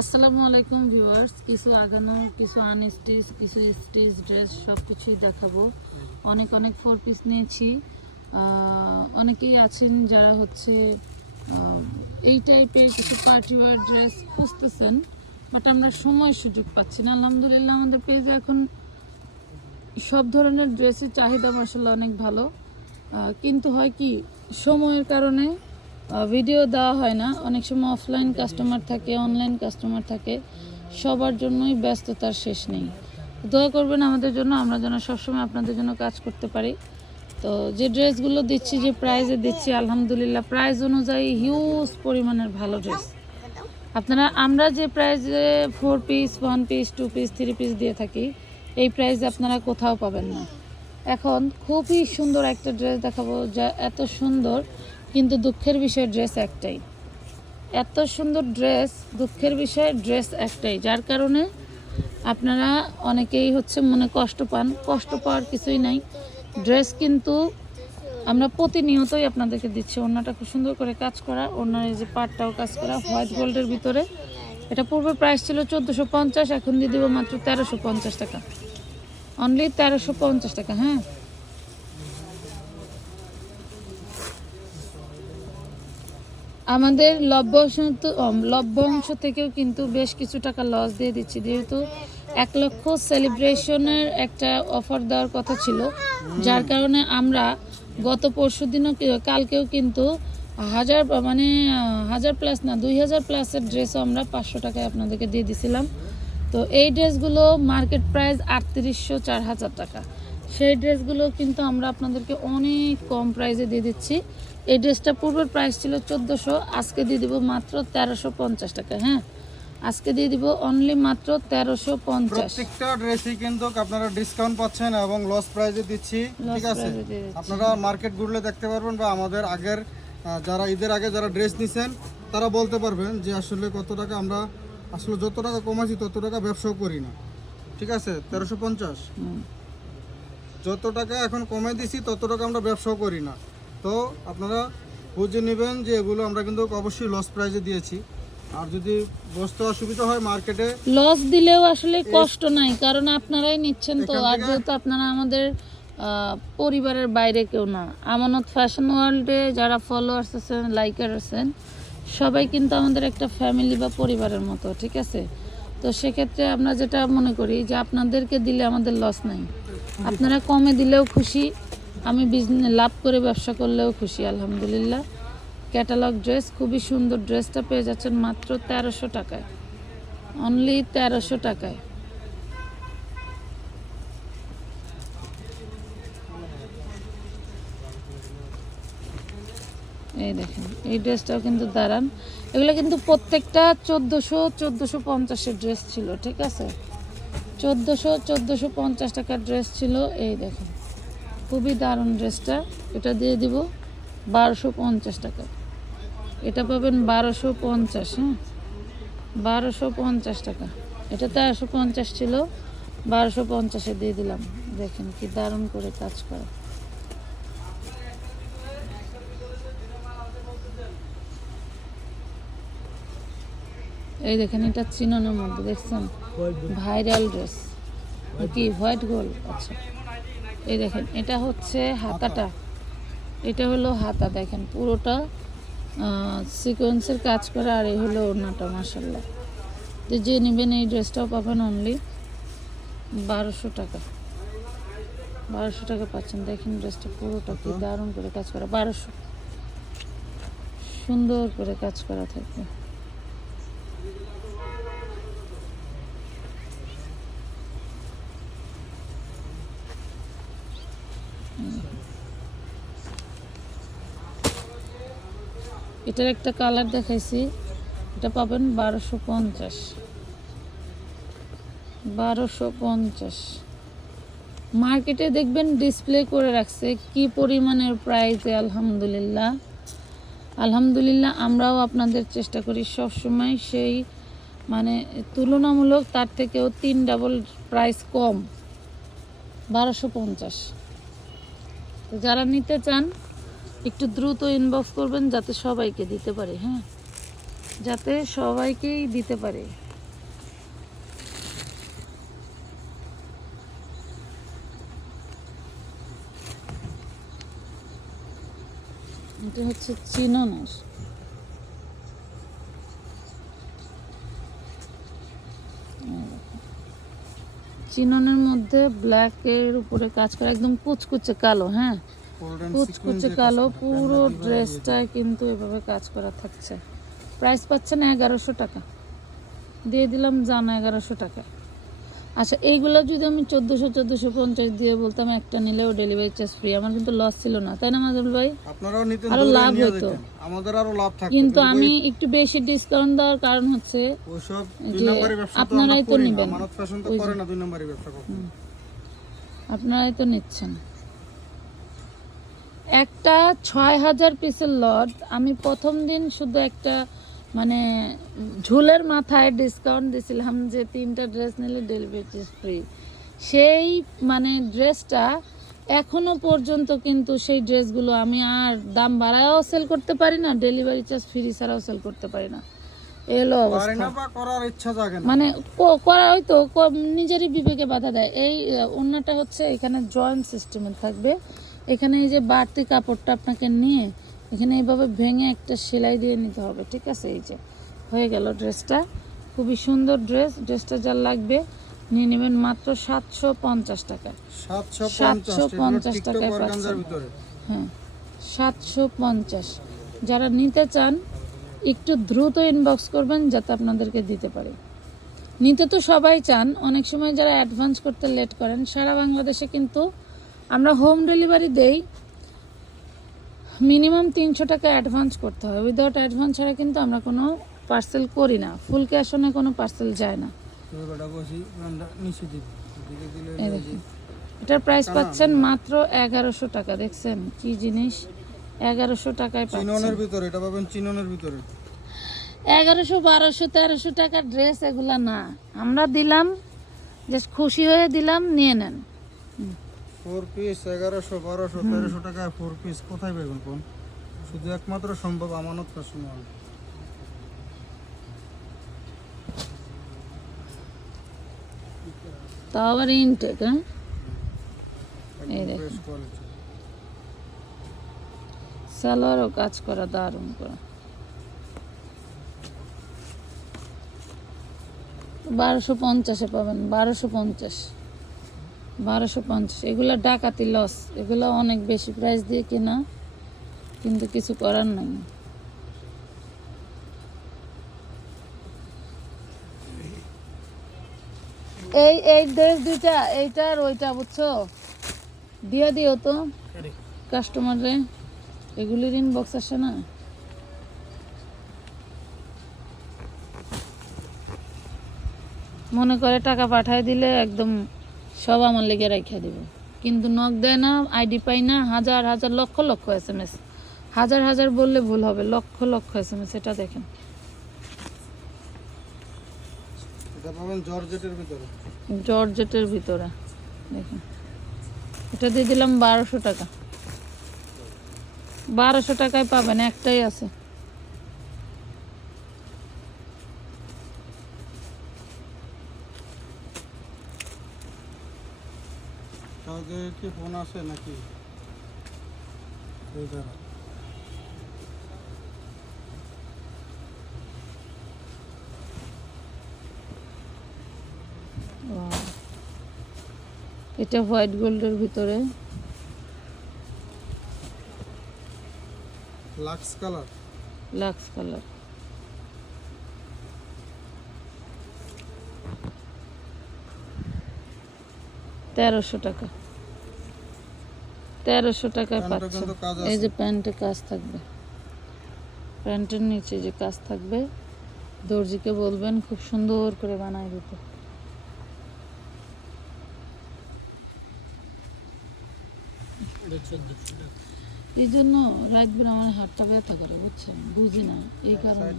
আসসালামু আলাইকুম ভিউয়ার্স, কিছু আগানো, কিছু আনস্টিচ, কিছু স্টিচ, ড্রেস সব কিছুই দেখাবো। অনেক অনেক ফোর পিস নিয়েছি। অনেকেই আছেন যারা হচ্ছে এই টাইপের কিছু পার্টি ওয়ার ড্রেস খুঁজতেছেন বাট আমরা সময় সুযোগ পাচ্ছি না। আলহামদুলিল্লাহ আমাদের পেজে এখন সব ধরনের ড্রেসের চাহিদা মাসাল্লাহ অনেক ভালো। কিন্তু হয় কি, সময়ের কারণে ভিডিও দেওয়া হয় না। অনেক সময় অফলাইন কাস্টমার থাকে অনলাইন কাস্টমার থাকে। সবার জন্যই ব্যস্ততার শেষ নেই। দোয়া করবেন আমাদের জন্য, আমরা যেন সবসময় আপনাদের জন্য কাজ করতে পারি। তো যে ড্রেসগুলো দিচ্ছি, যে প্রাইজে দিচ্ছি, আলহামদুলিল্লাহ প্রাইজ অনুযায়ী হিউজ পরিমাণের ভালো ড্রেস আপনারা, আমরা যে প্রাইজে four piece one piece two piece three piece দিয়ে থাকি, এই প্রাইজে আপনারা কোথাও পাবেন না। এখন খুবই সুন্দর একটা ড্রেস দেখাবো, যা এত সুন্দর। কিন্তু দুঃখের বিষয় ড্রেস একটাই। এত সুন্দর ড্রেস দুঃখের বিষয় ড্রেস একটাই। যার কারণে আপনারা অনেকেই হচ্ছে মনে কষ্ট পান। কষ্ট পাওয়ার কিছুই নাই। ড্রেস কিন্তু আমরা প্রতিনিয়তই আপনাদেরকে দিচ্ছি। ওড়নাটা খুব সুন্দর করে কাজ করা। ওড়নার এই যে পাটটাও কাজ করা। হোয়াইট গোল্ডের ভিতরে। এটা পূর্বে প্রাইস ছিল চোদ্দোশো পঞ্চাশ, এখন দিয়ে দেবো মাত্র তেরোশো পঞ্চাশ টাকা। অনলি তেরোশো পঞ্চাশ টাকা হ্যাঁ? আমাদের লভ্যাংশ লভ্যাংশ থেকেও কিন্তু বেশ কিছু টাকা লস দিয়ে দিচ্ছি। যেহেতু এক লক্ষ সেলিব্রেশনের একটা অফার দেওয়ার কথা ছিল, যার কারণে আমরা গত পরশু দিনও কালকেও কিন্তু হাজার মানে হাজার প্লাস না, দুই হাজার প্লাসের ড্রেসও আমরা পাঁচশো টাকায় আপনাদেরকে দিয়ে দিছিলাম। তো এই ড্রেসগুলো মার্কেট প্রাইস আটত্রিশশো চার হাজার টাকা। সেই ড্রেসগুলো কিন্তু আমরা আপনাদেরকে অনেক কম প্রাইসে দিয়ে দিচ্ছি। এই ড্রেসটা পূর্বের প্রাইস ছিল চোদ্দোশো আজকে দিয়ে দিব মাত্র তেরোশো পঞ্চাশ টাকা হ্যাঁ? আজকে দিয়ে দিব অনলি মাত্র তেরোশো পঞ্চাশ। প্রত্যেকটা ড্রেসই কিন্তু আপনারা ডিসকাউন্ট পাচ্ছেন এবং লস প্রাইজে দিচ্ছি ঠিক আছে। আপনারা মার্কেট ঘুরলে দেখতে পারবেন বা আমাদের আগের যারা ঈদের আগে যারা ড্রেস নিছেন তারা বলতে পারবেন যে আসলে কত টাকা আমরা আসলে যত টাকা কমাইছি তত টাকা ব্যবসাও করি না ঠিক আছে? তেরোশো পঞ্চাশ। যত টাকা এখন কমাই দিছি তত টাকা আমরা ব্যবসাও করি না। তো আপনারা বুঝে নেবেন যে এগুলো আমরা কিন্তু অবশ্যই লস প্রাইজে দিয়েছি। আর যদি বসতে অসুবিধা হয় মার্কেটে লস দিলেও আসলে কষ্ট নাই কারণ আপনারাই নিচ্ছেন তো। আর যেহেতু আপনারা আমাদের পরিবারের বাইরে কেউ না আমানত ফ্যাশন ওয়ার্ল্ডে যারা ফলোয়ার্স আছেন লাইকার আছেন সবাই কিন্তু আমাদের একটা ফ্যামিলি বা পরিবারের মতো ঠিক আছে? তো সেক্ষেত্রে আমরা যেটা মনে করি যে আপনাদেরকে দিলে আমাদের লস নাই। আপনারা কমে দিলেও খুশি, আমি বিজনেস লাভ করে ব্যবসা করলেও খুশি, আলহামদুলিল্লাহ। ক্যাটালগ ড্রেস খুবই সুন্দর ড্রেসটা পেয়ে যাচ্ছেন মাত্র তেরোশো টাকায়। অনলি তেরোশো টাকায়। এই দেখেন, এই ড্রেসটাও কিন্তু দাঁড়ান এগুলো কিন্তু প্রত্যেকটা চোদ্দোশো চোদ্দোশো পঞ্চাশের ড্রেস ছিল, ঠিক আছে? চোদ্দোশো চোদ্দোশো পঞ্চাশ টাকার ড্রেস ছিল। এই দেখেন, খুবই দারুণ ড্রেসটা এটা দিয়ে দিব বারোশো পঞ্চাশ টাকা। এটা পাবেন বারোশো পঞ্চাশ হ্যাঁ? বারোশো পঞ্চাশ টাকা। এটা তেরোশো পঞ্চাশ ছিল, বারোশো পঞ্চাশে দিয়ে দিলাম। দেখেন কি দারুণ করে কাজ করা। এই দেখেন, এটা চিননের মধ্যে, দেখছেন? Viral dress. কি হোয়াইট গোল আচ্ছা। এই দেখেন এটা হচ্ছে হাতাটা। এটা হলো হাতা দেখেন পুরোটা সিকোয়েন্সের কাজ করা আর এই হলো ওড়নাটা মাসাল্লাহ তো যে নেবেন এই ড্রেসটাও পাবেন অনলি বারোশো টাকা। বারোশো টাকা পাচ্ছেন। দেখেন ড্রেসটা পুরোটা কি দারুণ করে কাজ করা বারোশো। সুন্দর করে কাজ করা থাকবে। এটার একটা কালার দেখাইছি। এটা পাবেন বারোশো পঞ্চাশ। বারোশো পঞ্চাশ। মার্কেটে দেখবেন ডিসপ্লে করে রাখছে কি পরিমাণের প্রাইসে আলহামদুলিল্লাহ। আলহামদুলিল্লাহ, আমরাও আপনাদের চেষ্টা করি সব সময় সেই মানে তুলনামূলক তার থেকেও তিন ডাবল প্রাইস কম। বারোশো পঞ্চাশ। যারা নিতে চান একটু দ্রুত ইনবক্স করবেন যাতে সবাইকে দিতে পারে হ্যাঁ? যাতে সবাইকেই দিতে পারে। এটা হচ্ছে চিনানস চিননের মধ্যে ব্ল্যাকের উপরে কাজ করা, একদম কুচকুচে কালো হ্যাঁ? কুচকুচে কালো পুরো ড্রেসটায় কিন্তু এভাবে কাজ করা থাকছে। প্রাইস পাচ্ছেন এগারোশো টাকা। দিয়ে দিলাম জানা এগারোশো টাকা। আচ্ছা এইগুলো যদি আমি চোদ্দোশো চোদ্দোশো পঞ্চাশ দিয়ে বলতাম একটা নিলেও ডেলিভারি চার্জ ফ্রি আমার কিন্তু লস ছিল না তাই না মাজুল ভাই? আরও লাভ হতো। আমাদের আরও লাভ থাকতো কিন্তু আমি একটু বেশি ডিসকাউন্ট দেওয়ার কারণ হচ্ছে আপনারাই তো নিবেন। আপনারাই তো নিচ্ছেন। একটা ছয় হাজার পিসের লট। আমি প্রথম দিন শুধু একটা মানে ঝুলের মাথায় ডিসকাউন্ট দিছিলাম যে তিনটা ড্রেস নিলে ডেলিভারি ফ্রি সেই মানে ড্রেসটা এখনও পর্যন্ত কিন্তু সেই ড্রেসগুলো আমি আর দাম বাড়ায়ও সেল করতে পারি না ডেলিভারি চার্জ ফ্রি ছাড়াও সেল করতে পারি না। এলো অবস্থা। মানে করা হয়তো নিজেরই বিবেকে বাধা দেয়। এই অন্যটা হচ্ছে এখানে জয়েন্ট সিস্টেমে থাকবে। এখানে এই যে বাড়তি কাপড়টা আপনাকে নিয়ে এখানে এইভাবে ভেঙে একটা সেলাই দিয়ে নিতে হবে ঠিক আছে? এই যে হয়ে গেল ড্রেসটা। খুবই সুন্দর ড্রেস ড্রেসটা যা লাগবে নিয়ে নেবেন মাত্র সাতশো পঞ্চাশ টাকা সাতশো পঞ্চাশ টাকায় পাচ্ছেন। হ্যাঁ সাতশো পঞ্চাশ। যারা নিতে চান একটু দ্রুত ইনবক্স করবেন যাতে আপনাদেরকে দিতে পারি। নিতে তো সবাই চান অনেক সময় যারা অ্যাডভান্স করতে লেট করেন সারা বাংলাদেশে কিন্তু আমরা হোম ডেলিভারি দেই মিনিমাম তিনশো টাকা অ্যাডভান্স করতে হয়। উইদাউট অ্যাডভান্স ছাড়া কিন্তু আমরা কোনো পার্সেল করি না। ফুল ক্যাশ অনে কোনো পার্সেল যায় না। এটার প্রাইস পাচ্ছেন মাত্র এগারোশো টাকা। দেখছেন? কি জিনিস? এগারোশো টাকায় চিননের ভিতরে এটা পাবেন চিননের ভিতরে। এগারোশো বারোশো তেরোশো টাকার ড্রেস এগুলা না। আমরা দিলাম জাস্ট খুশি হয়ে দিলাম নিয়ে নেন। ফোর পিস এগারোশো বারোশো তেরোশো টাকায় ফোর পিস কোথায় পাবেন কোন? শুধু একমাত্র সম্ভব আমানত ফ্যাশন ওয়ার্ল্ড তাও আবার ইনটেক হ্যাঁ এই দেখুন। সালোয়ারও কাজ করা দারুণ করা। বারোশো পঞ্চাশে পাবেন বারোশো পঞ্চাশ। বারোশো পঞ্চাশ। এগুলো ডাকাতি লস এগুলো অনেক বেশি প্রাইস দিয়ে কেনা কিন্তু কিছু করার নাই। এই এই ড্রেস দুইটা এইটা আর ওইটা বুঝছ? দিয়ে দিও তো। কাস্টমারে এগুলির ইনবক্স আসে না। মনে করে টাকা পাঠায় দিলে একদম সব আমার লেগে রেখে দিব। কিন্তু নক দেয় না আইডি পাই না হাজার হাজার lakh lakh S M S হাজার হাজার বললে ভুল হবে lakh lakh S M S এটা দেখেন। জর্জেটের ভিতরে দেখেন। এটা দিয়ে দিলাম বারোশো টাকা। বারোশো টাকায় পাবেন একটাই আছে। কাউকে কি ফোন আছে নাকি? এই দাঁড়া। এটা হোয়াইট গোল্ডের ভিতরে। লাক্স কালার লাক্স কালার তেরোশো টাকা। তেরোশো টাকায় পাচ্ছে এই যে প্যান্টে কাজ থাকবে। প্যান্টের নিচে যে কাজ থাকবে দর্জিকে বলবেন খুব সুন্দর করে বানায় দিতে। এই জন্য রাত আমার হাতটা ব্যথা করে বুঝছেন? বুঝি না এই কারণে।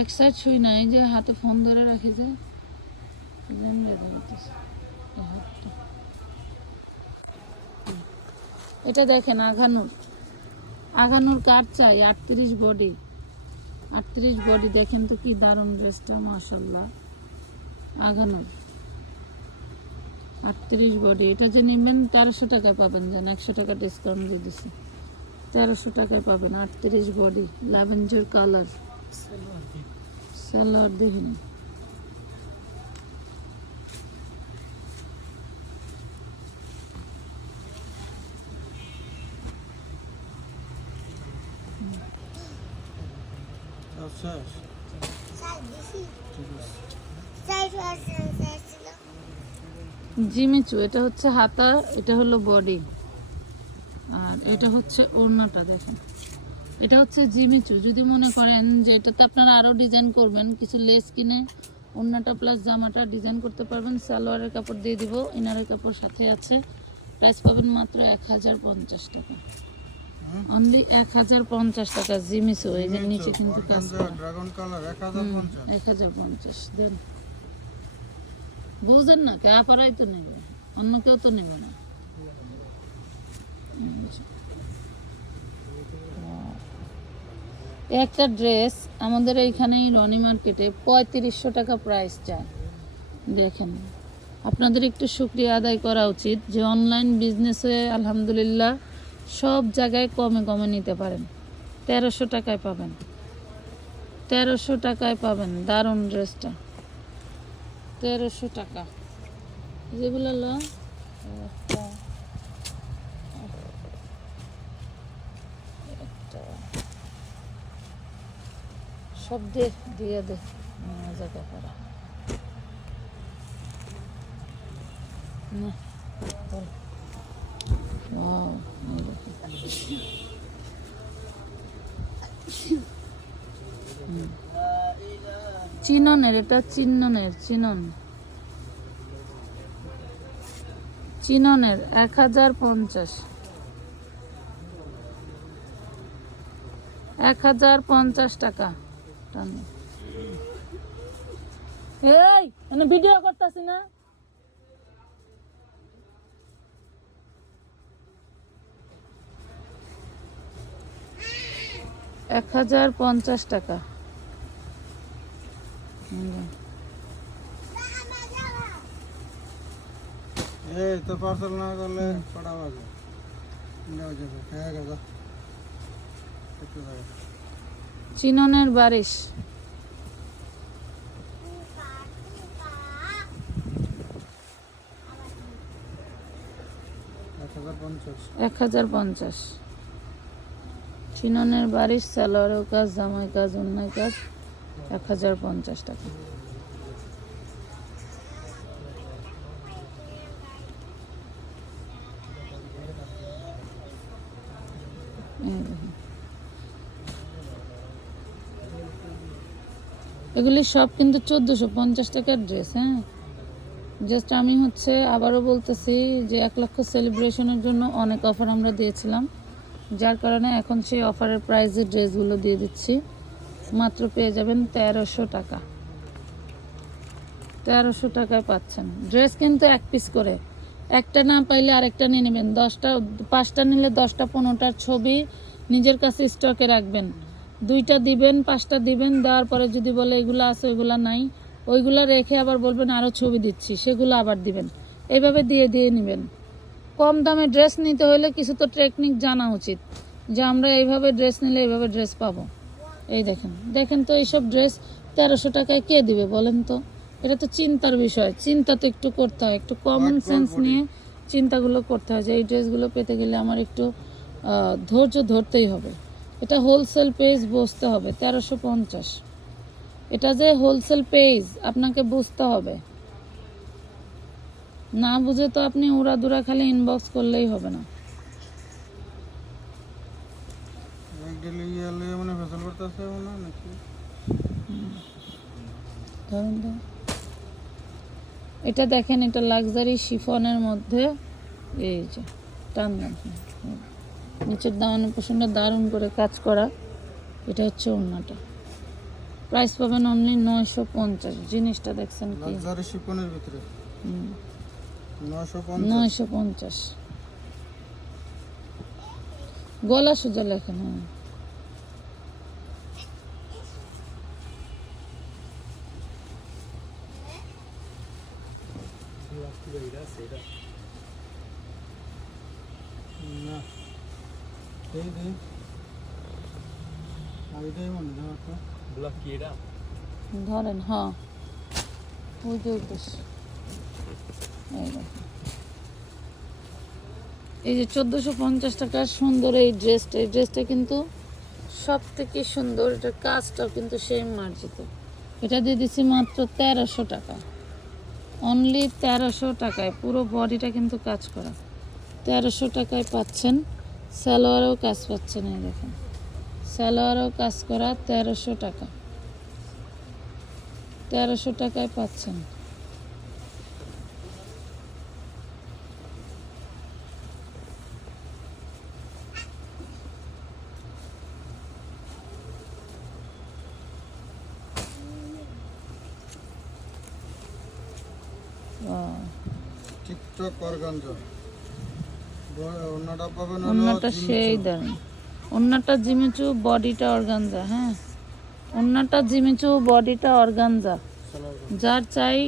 এক সাইড শুই না এই যে হাতে ফোন ধরে রাখি যে হাতটা। এটা দেখেন আঘানুর। আঘানুর কার চাই? আটত্রিশ বডি। আটত্রিশ বডি, দেখেন তো কি দারুণ ড্রেসটা মাসাল্লাহ আঘানুর। আটত্রিশ বডি। এটা যে নেবেন, তেরোশো টাকায় পাবেন যেন। একশো টাকা ডিসকাউন্ট দিয়ে দিছি। তেরোশো টাকায় পাবেন। আটত্রিশ বডি। ল্যাভেঞ্জার কালার। সালোয়ার দেখুন আচ্ছা জিমিচু এটা হচ্ছে হাতা, এটা হলো বডি আর এটা হচ্ছে ওড়নাটা, দেখুন। এটা হচ্ছে জিমিচু যদি মনে করেন যে এটাতে আপনারা আরও ডিজাইন করবেন, কিছু লেস কিনে ওড়নাটা প্লাস জামাটা ডিজাইন করতে পারবেন, সালোয়ারের কাপড় দিয়ে দিব, ইনারের কাপড় সাথে আছে। প্রাইস পাবেন মাত্র এক হাজার পঞ্চাশ টাকা। অনলি এক হাজার পঞ্চাশ টাকা এই যে নিচে কিন্তু কাজ ড্রাগন কালার এক হাজার পঞ্চাশ। এক হাজার পঞ্চাশ দেন। বুঝেন না কে আপারাই তো নেবে অন্য কেউ তো নেবে না। একটা ড্রেস আমাদের এইখানেই রনি মার্কেটে পঁয়ত্রিশশো টাকা প্রাইস চায়। দেখেন আপনাদের একটু শুক্রিয়া আদায় করা উচিত যে অনলাইন বিজনেসে আলহামদুলিল্লাহ সব জায়গায় কমে কমে নিতে পারেন। তেরোশো টাকায় পাবেন। তেরোশো টাকায় পাবেন দারুণ ড্রেসটা। তেরোশো টাকা। যেগুলো ল একটা, একটা। সব দে দিয়ে দে। মজা করা না বল। Wow, এই দেখো। চিননের এটা চিহ্ননের চিনন চিননের এক হাজার পঞ্চাশ। এক হাজার পঞ্চাশ টাকা। এই ভিডিও করতেছি না। এক হাজার পঞ্চাশ টাকা। এই তো পার্সেল না করলে কটা বাজে? হ্যাঁ। চিননের বারিশ। এক হাজার পঞ্চাশ। চিননের বারিশ সালোয়ারের কাজ, জামাই কাজ, অন্যায় কাজ, এক হাজার পঞ্চাশ টাকা। এগুলি সব কিন্তু চোদ্দোশো পঞ্চাশ টাকার ড্রেস হ্যাঁ? জাস্ট আমি হচ্ছে আবারও বলতেছি যে এক লক্ষ সেলিব্রেশনের জন্য অনেক অফার আমরা দিয়েছিলাম। যার কারণে এখন সেই অফারের প্রাইসে ড্রেসগুলো দিয়ে দিচ্ছি। মাত্র পেয়ে যাবেন তেরোশো টাকা। তেরোশো টাকায় পাচ্ছেন। ড্রেস কিন্তু এক পিস করে। একটা না পাইলে আরেকটা নিয়ে নেবেন। দশটা, পাঁচটা নিলে দশটা, পনেরোটার ছবি নিজের কাছে স্টকে রাখবেন। দুইটা দিবেন, পাঁচটা দিবেন, দেওয়ার পরে যদি বলে এগুলো আছে, ওইগুলো নাই, ওইগুলো রেখে আবার বলবেন আরও ছবি দিচ্ছি, সেগুলো আবার দিবেন। এইভাবে দিয়ে দিয়ে নেবেন। কম দামে ড্রেস নিতে হলে কিছু তো টেকনিক জানা উচিত যে আমরা এইভাবে ড্রেস নিলে এইভাবে ড্রেস পাবো। এই দেখেন দেখেন তো এইসব ড্রেস তেরোশো টাকায় কে দিবে বলেন তো? এটা তো চিন্তার বিষয়। চিন্তা তো একটু করতে হয় একটু কমন সেন্স নিয়ে চিন্তাগুলো করতে হয় যে এই ড্রেসগুলো পেতে গেলে আমার একটু ধৈর্য ধরতেই হবে। এটা হোলসেল পেজ বসতে হবে তেরোশো পঞ্চাশ। এটা যে হোলসেল পেজ আপনাকে বুঝতে হবে। না বুঝে তো আপনি উড়াদুরা খালি ইনবক্স করলেই হবে না। মানে। এটা দেখেন এটা লাক্সারি শিফনের মধ্যে এই যে টান নিচের দামানের পোষণটা দারুণ করে কাজ করা। এটা হচ্ছে ওড়নাটা। প্রাইস পাবেন অনলি নয়শো পঞ্চাশ। জিনিসটা দেখছেন কি? লাক্সারি শিপনের ভিতরে? হুম, নয়শো পঞ্চাশ। গলা সোজা লেখেন হ্যাঁ। ধরেন হ্যাঁ। ওই যে এই যে চোদ্দোশো পঞ্চাশ টাকার সুন্দর এই ড্রেসটা এই ড্রেসটা কিন্তু সব থেকে সুন্দর, এটার কাজটাও কিন্তু সেম মার্জিত। এটা দিয়ে দিচ্ছি মাত্র তেরোশো টাকা। অনলি তেরোশো টাকায়, পুরো বডিটা কিন্তু কাজ করা। তেরোশো টাকায় পাচ্ছেন, সালোয়ারেও কাজ পাচ্ছেন এই দেখেন। সালোয়ারেও কাজ করা তেরোশো টাকা। তেরোশো টাকায় পাচ্ছেন। অন্যটা। সেই দারুণ অন্যটা জিমিচু বডিটা অর্গানজা হ্যাঁ। অন্যটা জিমিচু বডিটা অর্গানজা। যার চাই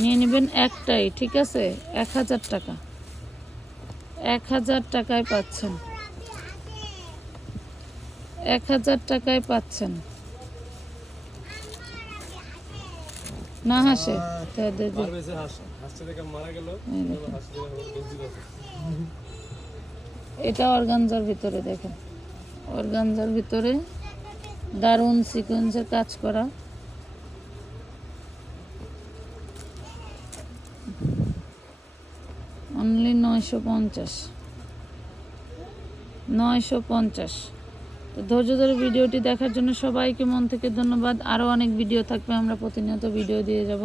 নিয়ে নেবেন একটাই ঠিক আছে? এক হাজার টাকা। এক হাজার টাকায় পাচ্ছেন। এক হাজার টাকায় পাচ্ছেন। না হাসে? মারা গেল। এটা অর্গানজার ভিতরে দেখেন। অর্গানজার ভিতরে দারুণ সিকোয়েন্সের কাজ করা। অনলি নয়শো পঞ্চাশ। নয়শো পঞ্চাশ। তো ধৈর্য ধরে ভিডিওটি দেখার জন্য সবাইকে মন থেকে ধন্যবাদ। আরও অনেক ভিডিও থাকবে, আমরা প্রতিনিয়ত ভিডিও দিয়ে যাব।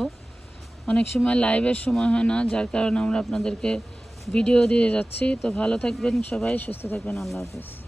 অনেক সময় লাইভের সময় হয় না, যার কারণে আমরা আপনাদেরকে ভিডিও দিয়ে যাচ্ছি। তো ভালো থাকবেন সবাই সুস্থ থাকবেন আল্লাহ হাফিজ।